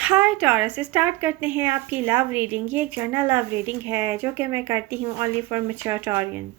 हाय taurus, start करते हैं आपकी लव रीडिंग। ये एक जर्नल लव रीडिंग है जो कि मैं करती हूँ only for mature Taurean.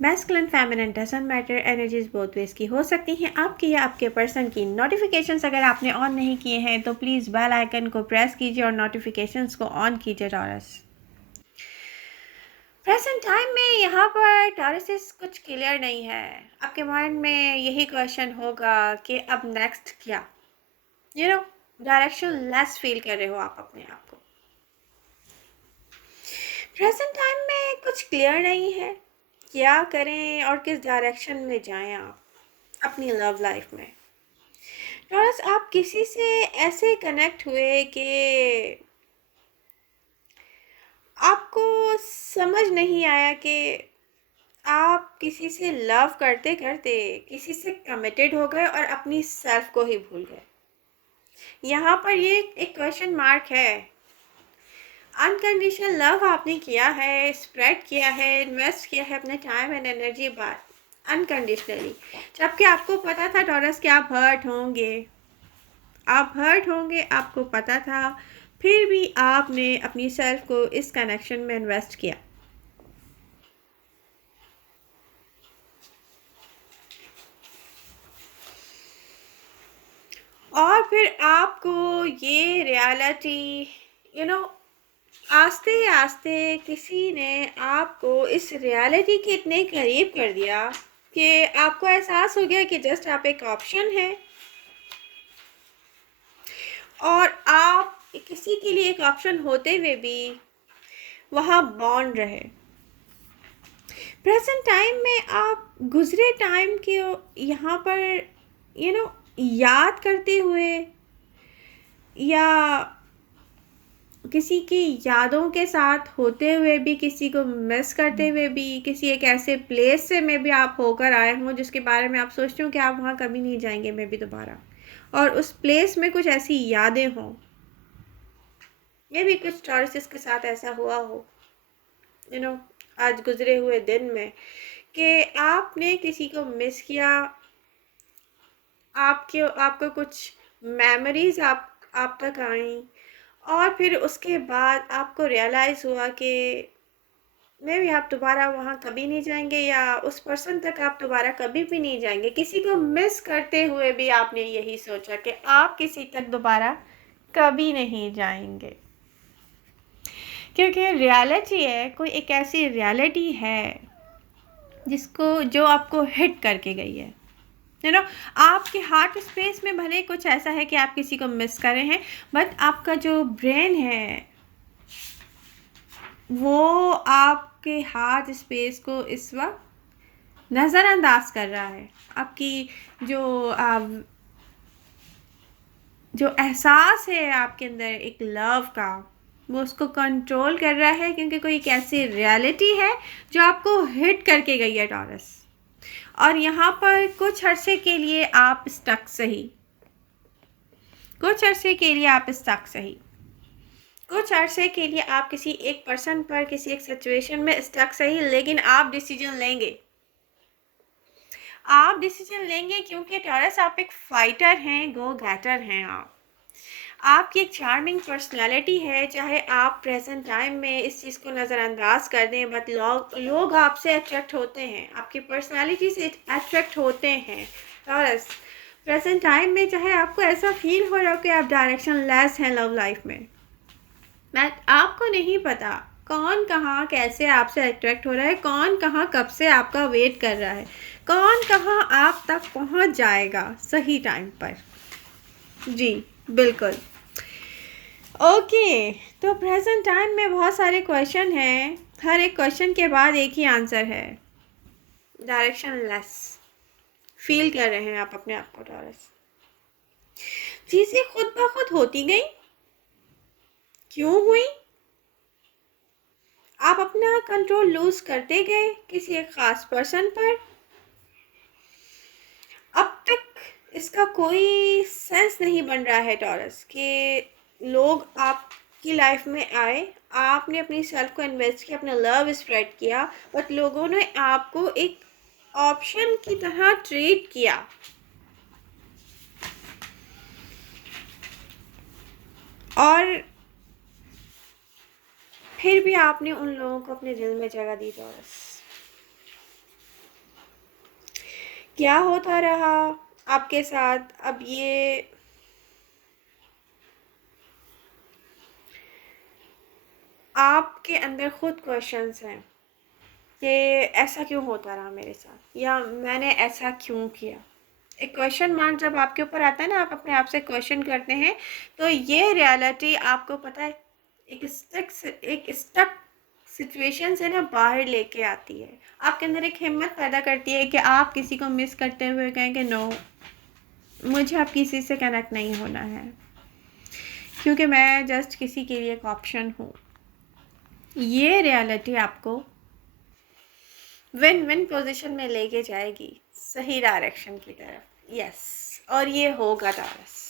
Masculine feminine doesn't matter, energies both ways की हो सकती हैं, आपकी या आपके पर्सन की। नोटिफिकेशंस अगर आपने ऑन नहीं किए हैं तो प्लीज़ बेल आइकन को प्रेस कीजिए और नोटिफिकेशंस को ऑन कीजिए टॉरस। प्रेजेंट टाइम में यहाँ पर टॉरस कुछ क्लियर नहीं है। आपके माइंड में यही क्वेश्चन होगा कि अब नेक्स्ट क्या। डायरेक्शन लेस फील कर रहे हो आप अपने आप को। प्रेजेंट टाइम में कुछ क्लियर नहीं है, क्या करें और किस डायरेक्शन में जाएं आप अपनी लव लाइफ में। बस आप किसी से ऐसे कनेक्ट हुए कि आपको समझ नहीं आया कि आप किसी से लव करते करते किसी से कमिटेड हो गए और अपनी सेल्फ को ही भूल गए। यहाँ पर ये एक क्वेश्चन मार्क है। अनकंडीशनल लव आपने किया है, स्प्रेड किया है, इन्वेस्ट किया है अपने टाइम एंड एनर्जी बात अनकंडीशनली, जबकि आपको पता था टॉरस कि आप हर्ट होंगे, आपको पता था, फिर भी आपने अपनी सेल्फ को इस कनेक्शन में इन्वेस्ट किया। और फिर आपको ये रियलिटी आस्ते आस्ते किसी ने आपको इस रियलिटी के इतने करीब कर दिया कि आपको एहसास हो गया कि जस्ट आप एक ऑप्शन है और आप किसी के लिए एक ऑप्शन होते हुए भी वहाँ बॉन्ड रहे। प्रेजेंट टाइम में आप गुजरे टाइम के यहाँ पर याद करते हुए या किसी की यादों के साथ होते हुए भी, किसी को मिस करते हुए भी, किसी एक ऐसे प्लेस से में भी आप होकर आए हों जिसके बारे में आप सोचते हो कि आप वहाँ कभी नहीं जाएंगे मे भी दोबारा, और उस प्लेस में कुछ ऐसी यादें हों। मे भी कुछ टॉरसिस के साथ ऐसा हुआ हो आज गुजरे हुए दिन में कि आपने किसी को मिस किया, आपको कुछ मेमोरीज आप तक आई, और फिर उसके बाद आपको रियलाइज़ हुआ कि मे भी आप दोबारा वहाँ कभी नहीं जाएंगे या उस पर्सन तक आप दोबारा कभी भी नहीं जाएंगे। किसी को मिस करते हुए भी आपने यही सोचा कि आप किसी तक दोबारा कभी नहीं जाएंगे, क्योंकि रियलिटी है, कोई एक ऐसी रियलिटी है जो आपको हिट करके गई है। आपके हार्ट स्पेस में भले कुछ ऐसा है कि आप किसी को मिस कर रहे हैं, बट आपका जो ब्रेन है वो आपके हार्ट स्पेस को इस वक्त नज़रअंदाज कर रहा है। आपकी जो एहसास है आपके अंदर एक लव का, वो उसको कंट्रोल कर रहा है, क्योंकि कोई एक ऐसी रियलिटी है जो आपको हिट करके गई है टॉरस। और यहाँ पर कुछ अरसे के लिए आप स्टक सही, कुछ अरसे के लिए आप किसी एक पर्सन पर, किसी एक सिचुएशन में स्टक सही, लेकिन आप डिसीजन लेंगे क्योंकि टॉरस आप एक फाइटर हैं, गो गेटर हैं। आपकी एक चार्मिंग पर्सनालिटी है, चाहे आप प्रेजेंट टाइम में इस चीज़ को नज़रअंदाज कर दें, बट लोग आपसे अट्रैक्ट होते हैं, आपकी पर्सनालिटी से अट्रैक्ट होते हैं। टॉरस प्रेजेंट टाइम में चाहे आपको ऐसा फील हो रहा हो कि आप डायरेक्शन लेस हैं लव लाइफ में, आपको नहीं पता कौन कहाँ कैसे आपसे अट्रैक्ट हो रहा है, कौन कहाँ कब से आपका वेट कर रहा है, कौन कहाँ आप तक पहुँच जाएगा सही टाइम पर। जी बिल्कुल। ओके, तो प्रेजेंट टाइम में बहुत सारे क्वेश्चन हैं, हर एक क्वेश्चन के बाद एक ही आंसर है। डायरेक्शन लेस फील कर रहे हैं आप अपने आप को टॉरस। चीज़ें खुद ब खुद होती गई, क्यों हुई? आप अपना कंट्रोल लूज करते गए किसी एक ख़ास पर्सन पर। अब तक इसका कोई सेंस नहीं बन रहा है टॉरस कि लोग आपकी लाइफ में आए, आपने अपनी सेल्फ को इन्वेस्ट किया, अपना लव स्प्रेड किया, बट लोगों ने आपको एक ऑप्शन की तरह ट्रीट किया। और फिर भी आपने उन लोगों को अपने दिल में जगह दी टॉरस। क्या होता रहा आपके साथ? अब ये आपके अंदर खुद क्वेश्चंस हैं कि ऐसा क्यों होता रहा मेरे साथ, या मैंने ऐसा क्यों किया। एक क्वेश्चन मार्क जब आपके ऊपर आता है ना, आप अपने आप से क्वेश्चन करते हैं, तो ये रियलिटी आपको पता है एक स्टक सिचुएशन से ना बाहर लेके आती है। आपके अंदर एक हिम्मत पैदा करती है कि आप किसी को मिस करते हुए कहें कि नो, मुझे अब किसी से कनेक्ट नहीं होना है, क्योंकि मैं जस्ट किसी के लिए एक ऑप्शन हूँ। ये रियलिटी आपको विन विन पोजीशन में लेके जाएगी, सही डायरेक्शन की तरफ। यस, और ये होगा टॉरस।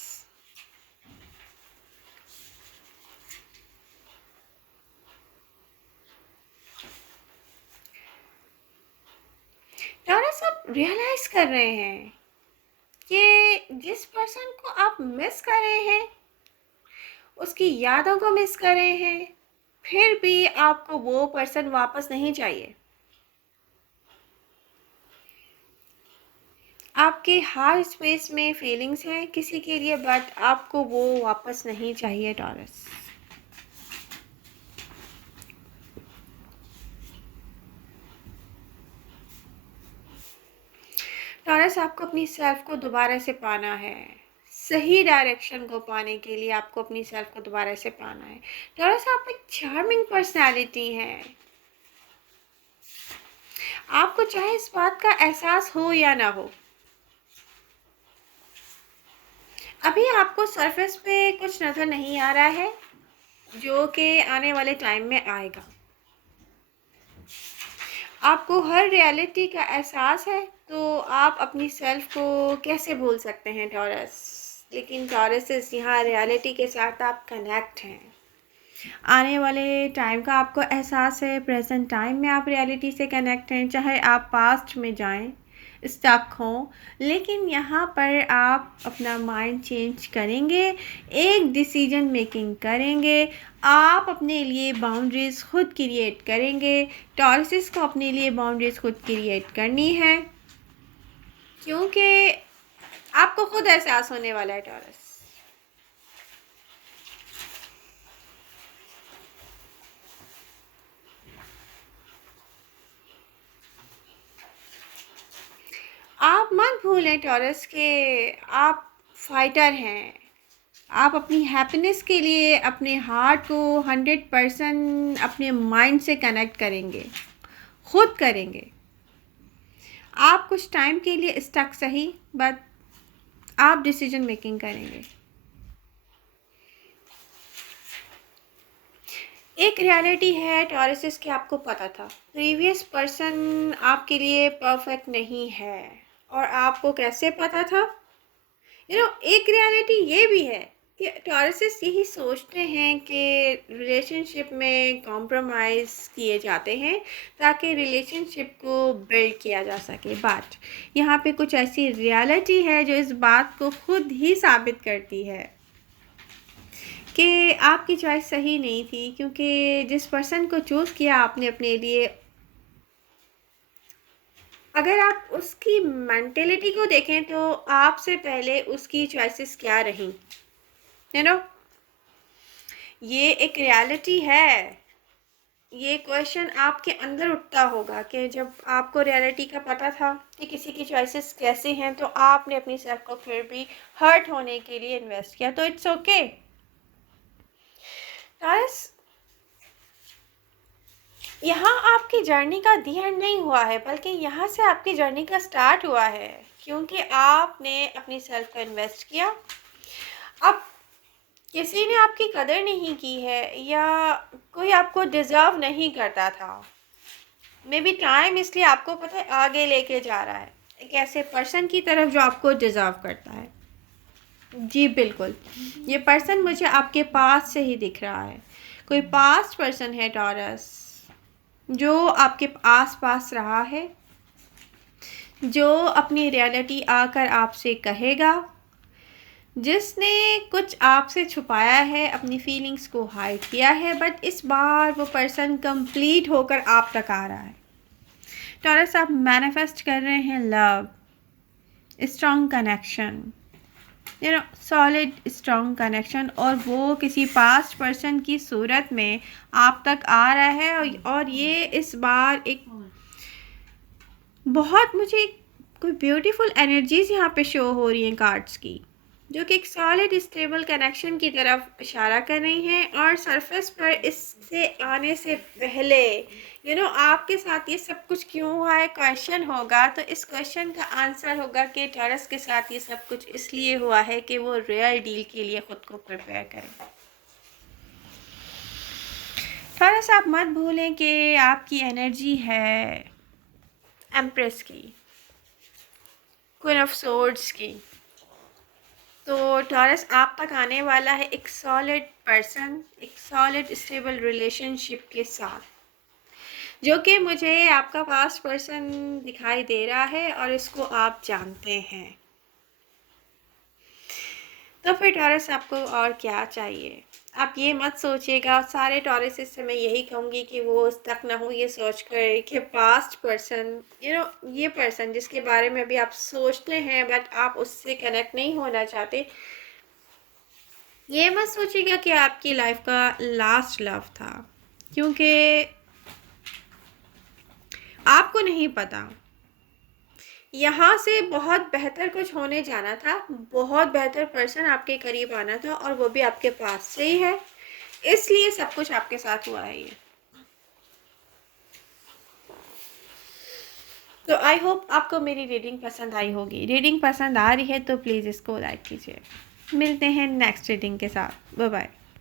टॉरस आप रियलाइज कर रहे हैं कि जिस पर्सन को आप मिस कर रहे हैं, उसकी यादों को मिस कर रहे हैं, फिर भी आपको वो पर्सन वापस नहीं चाहिए। आपके हर स्पेस में फीलिंग्स हैं किसी के लिए, बट आपको वो वापस नहीं चाहिए टॉरस। टॉरस, आपको अपनी सेल्फ को दोबारा से पाना है। सही डायरेक्शन को पाने के लिए आपको अपनी सेल्फ को दोबारा से पाना है। टॉरस, आप एक चार्मिंग पर्सनालिटी हैं। आपको चाहे इस बात का एहसास हो या ना हो, अभी आपको सरफेस पे कुछ नज़र नहीं आ रहा है जो कि आने वाले टाइम में आएगा। आपको हर रियलिटी का एहसास है, तो आप अपनी सेल्फ को कैसे भूल सकते हैं टॉरस। लेकिन टॉरस, यहाँ रियलिटी के साथ आप कनेक्ट हैं। आने वाले टाइम का आपको एहसास है, प्रेजेंट टाइम में आप रियलिटी से कनेक्ट हैं, चाहे आप पास्ट में जाएं, स्टक हों, लेकिन यहाँ पर आप अपना माइंड चेंज करेंगे, एक डिसीजन मेकिंग करेंगे, आप अपने लिए बाउंड्रीज़ खुद क्रिएट करेंगे। टॉरसिस को अपने लिए बाउंड्रीज़ खुद क्रिएट करनी है, क्योंकि आपको खुद एहसास होने वाला है टॉरस। आप मत भूलें टॉरस के आप फाइटर हैं। आप अपनी हैप्पीनेस के लिए अपने हार्ट को 100% अपने माइंड से कनेक्ट करेंगे, खुद करेंगे। आप कुछ टाइम के लिए स्टक सही, बट आप डिसीजन मेकिंग करेंगे। एक रियलिटी है टॉरसिस की, आपको पता था प्रीवियस पर्सन आपके लिए परफेक्ट नहीं है, और आपको कैसे पता था? एक रियलिटी ये भी है कि टॉरसिस यही सोचते हैं कि रिलेशनशिप में कॉम्प्रोमाइज़ किए जाते हैं ताकि रिलेशनशिप को बिल्ड किया जा सके। बट यहाँ पे कुछ ऐसी रियलिटी है जो इस बात को खुद ही साबित करती है कि आपकी चॉइस सही नहीं थी, क्योंकि जिस पर्सन को चूज़ किया आपने अपने लिए, अगर आप उसकी मेंटेलिटी को देखें तो आपसे पहले उसकी चॉइसेस क्या रहीं, ये एक रियलिटी है। ये क्वेश्चन आपके अंदर उठता होगा कि जब आपको रियलिटी का पता था कि किसी की चॉइसेस कैसे हैं, तो आपने अपनी सेल्फ को फिर भी हर्ट होने के लिए इन्वेस्ट किया, तो इट्स ओके। गाइस, यहाँ आपकी जर्नी का दी एंड नहीं हुआ है, बल्कि यहाँ से आपकी जर्नी का स्टार्ट हुआ है, क्योंकि आपने अपनी सेल्फ को इन्वेस्ट किया। अब किसी ने आपकी कदर नहीं की है, या कोई आपको डिज़र्व नहीं करता था, मे बी टाइम इसलिए आपको पता है आगे लेके जा रहा है एक ऐसे पर्सन की तरफ जो आपको डिज़र्व करता है। जी बिल्कुल, ये पर्सन मुझे आपके पास से ही दिख रहा है। कोई पास्ट पर्सन है टॉरस, जो आपके आस पास रहा है, जो अपनी रियलिटी आकर आपसे कहेगा जिसने कुछ आपसे छुपाया है, अपनी फीलिंग्स को हाइड किया है, बट इस बार वो पर्सन कंप्लीट होकर आप तक आ रहा है। टॉरस, आप मैनिफेस्ट कर रहे हैं love, strong connection, solid strong connection, और वो किसी पास्ट पर्सन की सूरत में आप तक आ रहा है। और ये इस बार एक बहुत मुझे कोई ब्यूटीफुल एनर्जीज यहाँ पे शो हो रही हैं कार्ड्स की, जो कि एक सॉलिड स्टेबल कनेक्शन की तरफ इशारा कर रही हैं। और सरफेस पर इससे आने से पहले आपके साथ ये सब कुछ क्यों हुआ है क्वेश्चन होगा, तो इस क्वेश्चन का आंसर होगा कि टॉरस के साथ ये सब कुछ इसलिए हुआ है कि वो रियल डील के लिए खुद को प्रिपेयर करें। टॉरस, आप मत भूलें कि आपकी एनर्जी है एम्प्रेस की, क्वीन ऑफ सोर्ड्स की। तो टॉरस आप तक आने वाला है एक सॉलिड पर्सन, एक सॉलिड स्टेबल रिलेशनशिप के साथ, जो कि मुझे आपका पास्ट पर्सन दिखाई दे रहा है और इसको आप जानते हैं। तो फिर टॉरस आपको और क्या चाहिए? आप ये मत सोचिएगा, सारे टॉरस से मैं यही कहूँगी कि वो स्टक ना हो ये सोच कर कि पास्ट पर्सन ये पर्सन जिसके बारे में अभी आप सोचते हैं बट आप उससे कनेक्ट नहीं होना चाहते, ये मत सोचिएगा कि आपकी लाइफ का लास्ट लव था, क्योंकि आपको नहीं पता यहाँ से बहुत बेहतर कुछ होने जाना था, बहुत बेहतर पर्सन आपके करीब आना था, और वो भी आपके पास से ही है, इसलिए सब कुछ आपके साथ हुआ है ये। तो आई होप आपको मेरी रीडिंग पसंद आई होगी। रीडिंग पसंद आ रही है तो प्लीज़ इसको लाइक कीजिए। मिलते हैं नेक्स्ट रीडिंग के साथ। Bye bye.